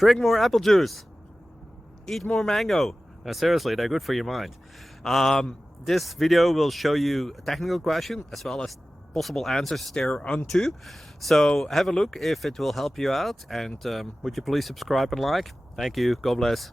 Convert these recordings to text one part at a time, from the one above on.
Drink more apple juice. Eat more mango. No, seriously, they're good for your mind. This video will show you a technical question as well as possible answers thereunto. So have a look if it will help you out, and would you please subscribe and like? Thank you. God bless.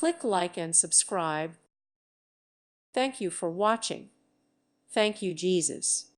Click like and subscribe. Thank you for watching. Thank you, Jesus.